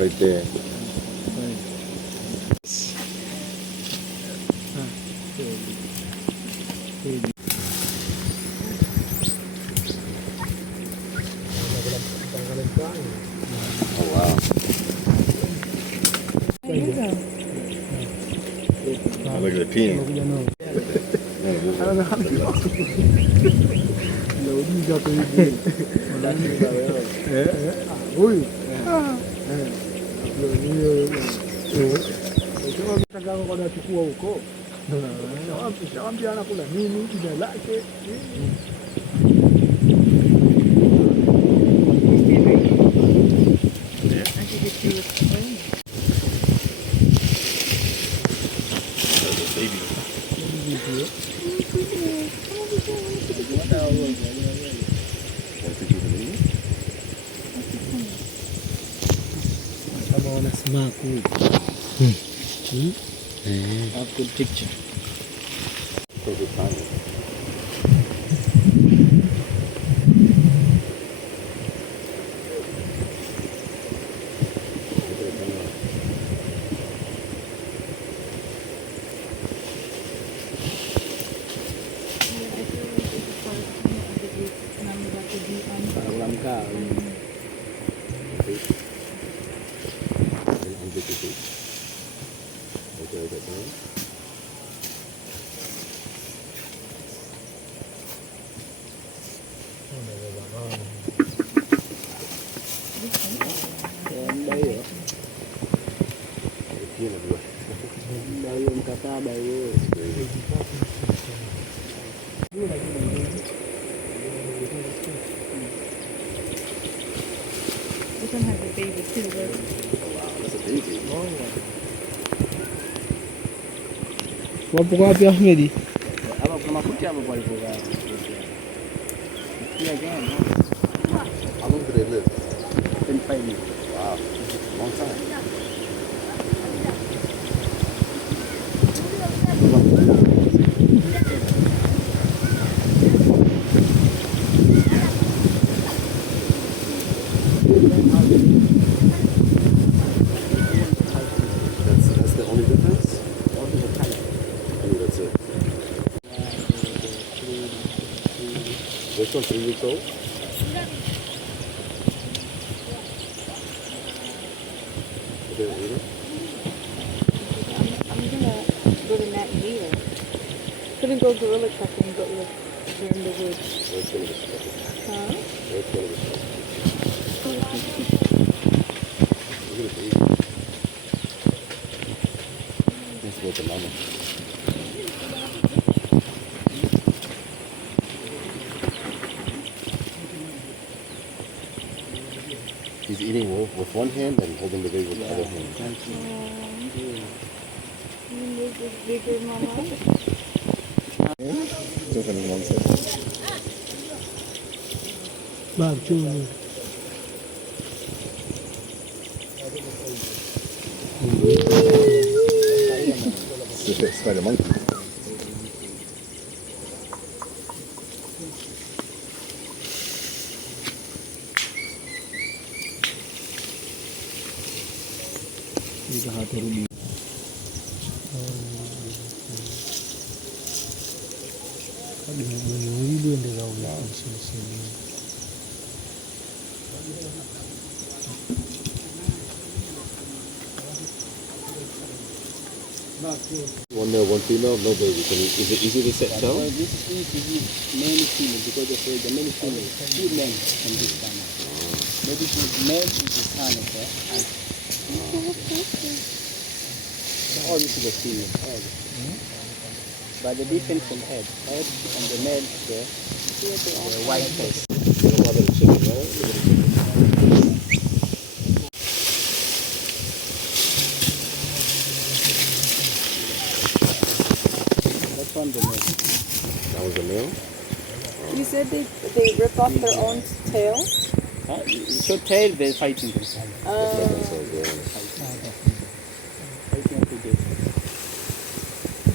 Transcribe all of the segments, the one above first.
right there. Oh wow. Oh, look at the pin. Have good picture. This one has a baby too, right? That's a baby. Wapo wapi Ahmedi? Hapa kuna makuti hapo palipokaa. Pia gani? How long do they live? 25 years. Wow. Long time. That's the only difference? Only the type. Oh, that's it. This one's 3 weeks old? Okay, you know? I'm gonna go to Nat Geo. Couldn't go gorilla trekking, but look, we're in the woods. Where's gonna be stuck? Huh? Where's gonna be stuck? Look at the baby. Let's go to mama. He's eating with one hand and holding the baby with the other hand. This is bigger, mama. Different in one side. Bab chulo. Spider monkey. Ika hatarudi. Hadi mwili endelea unasimama. One male, one female, no baby. Is it easy to set tail? This is easy many female because of the many female. 2 men from this family. Maybe the male is the son of her. All this is the female. All. But the difference from head and the male the white face. You don't have any chicken, right? Look at the chicken. That's one the male. That was the male? You said they rip off their own tail? So tail they're fighting. That's Uh, Fighting today.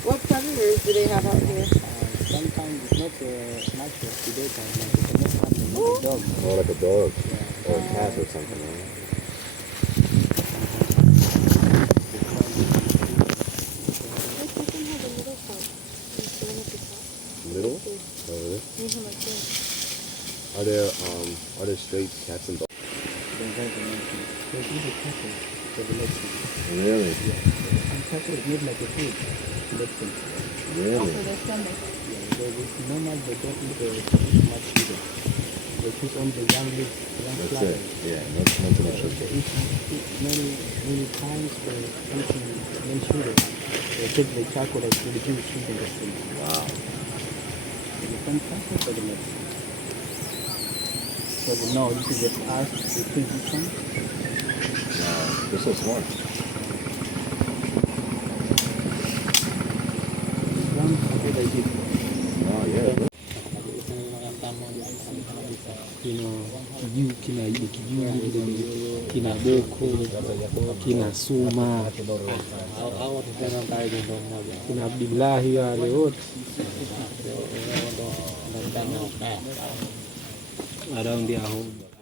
what predators do they have out here? Sometimes it's not natural today time. Like it's not happening with a dog. Oh, like a dog or a cat or something, right? Are there straight cats and dogs? They have the medicine. They do the cattle for the medicine. Really? And cattle is made like a food. Medicine. Really? Also, their stomach. Yeah, normal they don't eat much sugar. They put on the young leaf, young That's flower. it. Yeah, not too much They sugar. eat many times they eat many sugar. They take the charcoal to reduce sugar in the stomach. Wow. So they come charcoal for the medicine. So they know this is the ask to treat this one. Wow. They're so smart. One charcoal they did. Wow, yeah. Kina kijuu, kina boko, kina suma, kina Abdullahi, wale wote around ya home.